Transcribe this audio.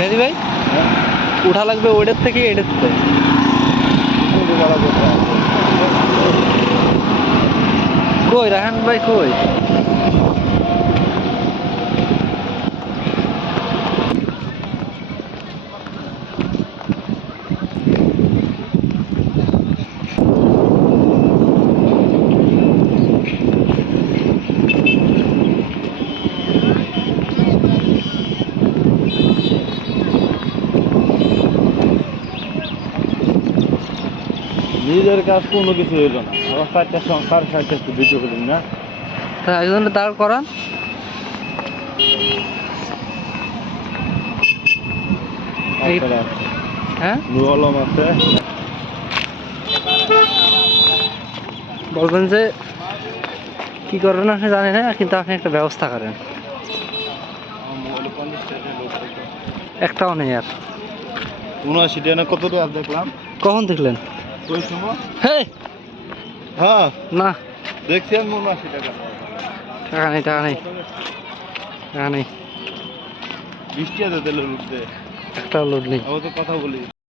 মেহেদি ভাই উঠা লাগবে ওইটার থেকে এটার থেকে। কই রাহান ভাই কই? নিজের কাজ কোনো কিছু হইল না, আবার 4টার সময় 4:30 একটু ভিডিও করি না। তা একজন দাঁড় করান। হ্যাঁ নুর আলম আছে, বলবেন যে কি করবেন আপনি জানেন না, কিন্তু আপনি একটা ব্যবস্থা করেন। একটাও নেই আর। 79 টাকা না কত টাকা দেখলাম। কখন দেখলেন? ওই সময় হে হ্যাঁ না, দেখছি আমি 79 টাকা। টাকা নেই, টাকা নেই, টাকা নেই, 20 টাকা দিলে উঠবে, একটাও লোড নেই। আমি তো কথা বলি।